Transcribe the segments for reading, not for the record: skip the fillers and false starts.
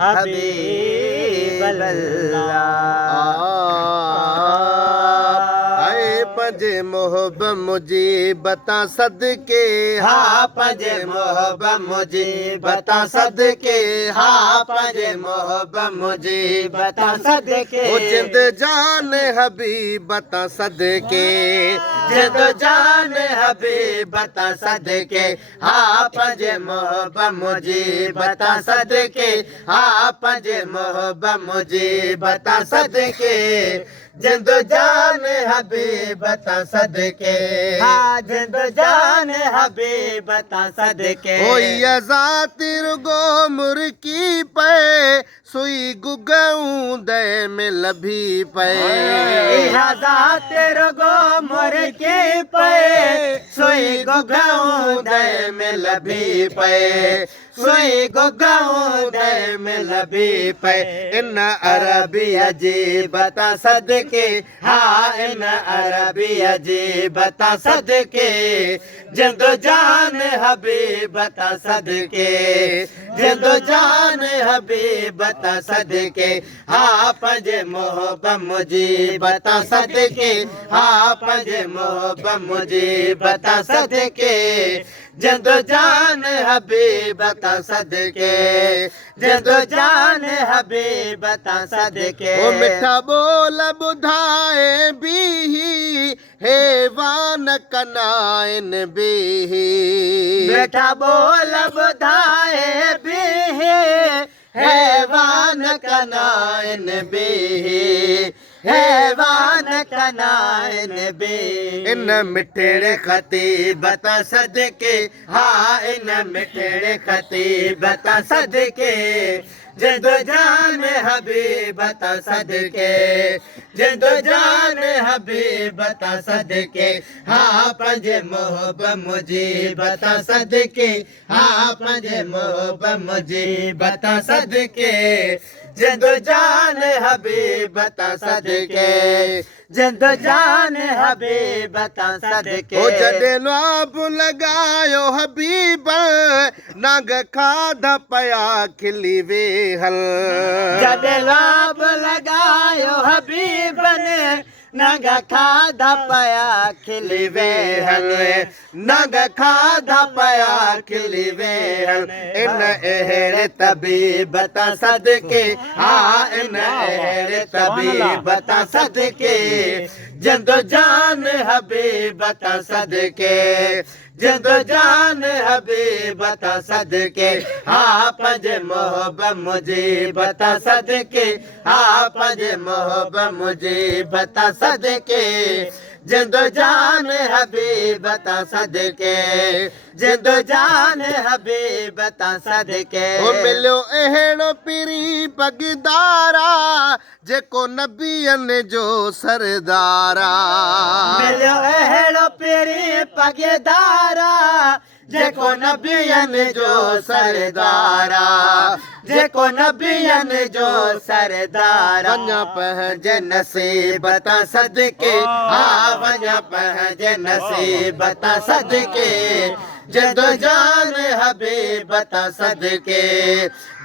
हबीब अल्लाह। पंजे मोहब मुजीबता सदके हा पंजे मोहब मुजीबता सदके हा पंजे मोहब मुजीबता सदके ओ जिंद जान हबीबता सदके जिंद जान हबीबता सदके हा पंजे मोहब मुजीबता सदके हा पंजे मोहब मुजीबता सदके जिंद जान हबीबता सदके हा जिंद जान हबीबता सदके ओ यज़ातिर गो मुर्की पे सुई गुगऊं दे में लभी पे यज़ातिर गो मुर्की पे सुई गुगऊं दे में लभी पे सुई गुगऊं दे में लभी पे इन अरबी अजीबता सदके हा इन अरबी अजीबता सदके जिंद जान हबीबता सदके जिंद जान हबीबता सदके हा पंजे मोहब मुजीबता सदके हा पंजे मोहब मुजीबता सदके जिंद जान हबीबता सदके जिंद जान हबीबता सदके ओ मिठा बोल बुधाए भी हेवान कनाइन भी मिठा बोल बुधाए भी हैवान कनाइन भी हैवान कनाइन भी इन मिठड़े खतीबता सदके हा इन मिठड़े खतीबता सदके जिंद जान हबीबता सदके जिंद जान हबीबता सदके हा पंजे मोहब मुजीबता सदके हा पंजे मोहब मुजीबता सदके जिंद जान हबीबता सदके जिंद जान हबीबता सदके ओ जॾे ख्वाब लगायो हबीब नाग खाधा पया खिली वे हल जॾे ख्वाब लगायो हबीब ने नग खाधा पया खिली वे हल नग खाधा पया खिली वे हल इन अहिड़े तबीबता सदके हा इन अहिड़े तबीबता सदके जिंद जान हबीबता सदके जिंद जान हबीबता सदके हा पंजे मोहब मुजीबता सदके हा पंजे मोहब मुजीबता सदके जिंद जान हबीबता सदके जिंद जान हबीबता सदके ओ मिलियो अहिड़ो पीरी पगदारा जेको नबियन जो सरदारा मिलियो अहिड़ो पीरी पगदारा जेको नबियन जो सरदारा जेको नबियन जो सरदारा वञा पंहिंजे नसीबता सदके हा वञा पंहिंजे नसीबता सदके जिंद जान हबीबता सदके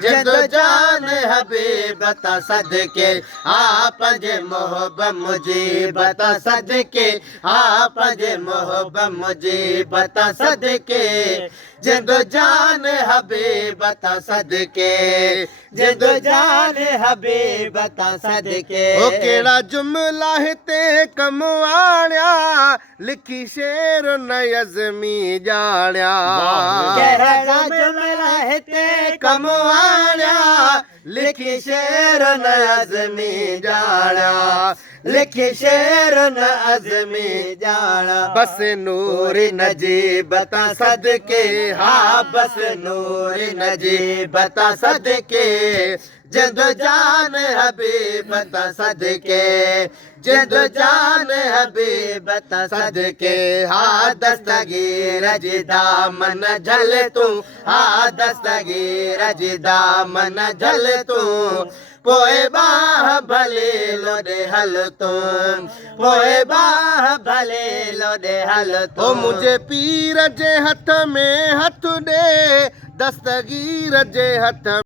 जिंद जान हबीबता सदके हा पंजे मोहब मुजीबता सदके हा पंजे मोहब मुजीबता सदके जिंद जान हबीबता सदके जिंद जान हबीबता सदके ओ केड़ा जुमला हिते कम आणिया लिखी शेर नज़मी ॼाणिया कहिड़ा जुमला हिते कम आणिया लिखी शेर नज़मी ॼाणिया लिखी शेर नज़मी ॼाणा बस नूरी नजीबता सदके हा बस नूरी नजीबता सदके जिंद जान हबीबता सदके जिंद जान हबीबता सदके हा दस्तगीर जी दामन झल तू हा दस्तगीर जी दामन झल तू पोए बाह भले लो दे हल तुम पोए बाह भले लो दे हल ओ तुम मुझे पीर जे हथ में हथ दे दस्तगीर जे हथ